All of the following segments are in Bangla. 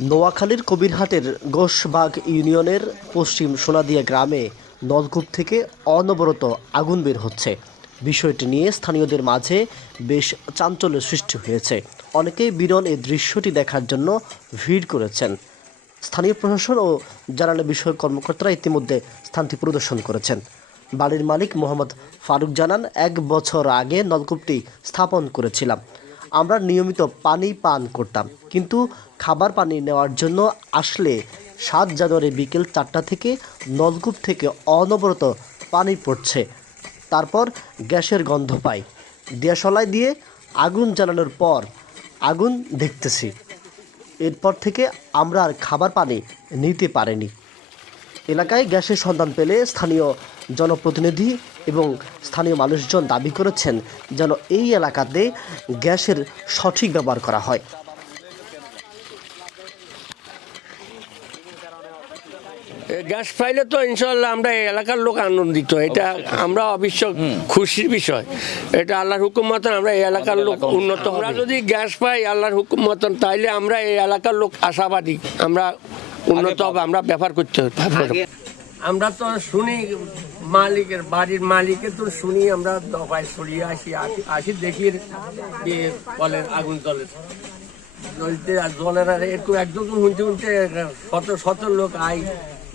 নোয়াখালীর কবিরহাটের গোশবাগ ইউনিয়নের পশ্চিম সোনাদিয়া গ্রামে নলকূপ থেকে অনবরত আগুন বের হচ্ছে। বিষয়টি নিয়ে স্থানীয়দের মাঝে বেশ চাঞ্চল্যের সৃষ্টি হয়েছে। অনেকেই বিরল এই দৃশ্যটি দেখার জন্য ভিড় করেছেন। স্থানীয় প্রশাসন ও জ্বালানি বিষয়ক কর্মকর্তারা ইতিমধ্যে স্থানটি পরিদর্শন করেছেন। বাড়ির মালিক মোহাম্মদ ফারুক জানান, এক বছর আগে নলকূপটি স্থাপন করেছিলাম। আমরা নিয়মিত পানি পান করতাম। কিন্তু খাবার পানি নেওয়ার জন্য আসলে সাত জানুয়ারি বিকেল চারটা থেকে নলকূপ থেকে অনবরত পানি পড়ছে। তারপর গ্যাসের গন্ধ পাই। দিয়াশলাই দিয়ে আগুন জ্বালানোর পর আগুন দেখতেছি। এরপর থেকে আমরা আর খাবার পানি নিতে পারিনি। এলাকায় গ্যাসের সন্ধান পেলে স্থানীয় জনপ্রতিনিধি এবং স্থানীয় মানুষজন দাবি করেছেন যেন এই এলাকাতে গ্যাসের সঠিক ব্যবহার করা হয়। গ্যাস পাইলে তো ইনশাল্লাহ আমরা এই এলাকার লোক আনন্দিত। এটা আমরা অবশ্য খুশির বিষয়। এটা আল্লাহর হুকুম মতন আমরা এই এলাকার লোক উন্নত আমরা যদি গ্যাস পাই আল্লাহর হুকুম মতন তাইলে আমরা এই এলাকার লোক আশাবাদী। আমরা উন্নত হবে আমরা ব্যবহার করতে হবে। আমরা তো শুনি মালিকের বাড়ির মালিকের তো শুনি আমরা দফায় সরিয়ে আসি আসি- দেখি যে কলের আগুন জ্বলে। জ্বলতে আর জলের আর একটু একদম শুনতে শুনতে শত শত লোক আই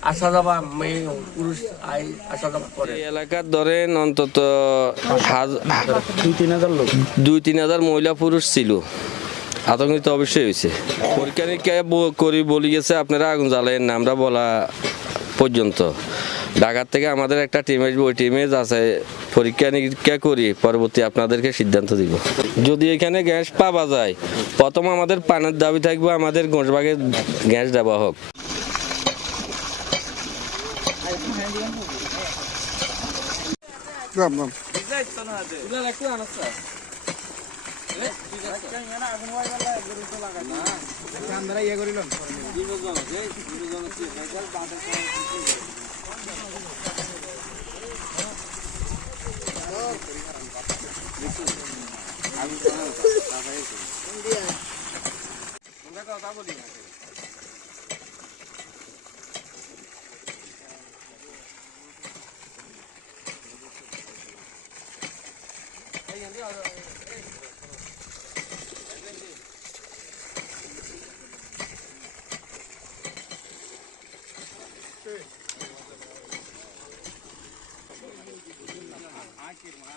আসা যাওয়া মেয়ে পুরুষ আই আসা যাওয়া করে। এলাকার ধরেন অন্তত দুই তিন হাজার মহিলা পুরুষ ছিল। আতঙ্কিত অবশ্যই হয়েছে। পরীক্ষা নিরীক্ষা করি বলি গেছে আপনারা আগুন জ্বালেন না আমরা বলা পর্যন্ত। ঢাকার থেকে আমাদের একটা টিম আসবে ওই টিমে যাচ্ছে পরীক্ষা নিরীক্ষা করি পরবর্তী আপনাদেরকে সিদ্ধান্ত দিব। যদি এখানে গ্যাস পাওয়া যায় প্রথম আমাদের পানের দাবি থাকবে আমাদের গোঁসবাগে গ্যাস দেওয়া হোক। রাম রাম। আমরা ইয়ে করিলাম আমি কথা বলি না Yeah, yeah, yeah. ಹಾಕಿರುವ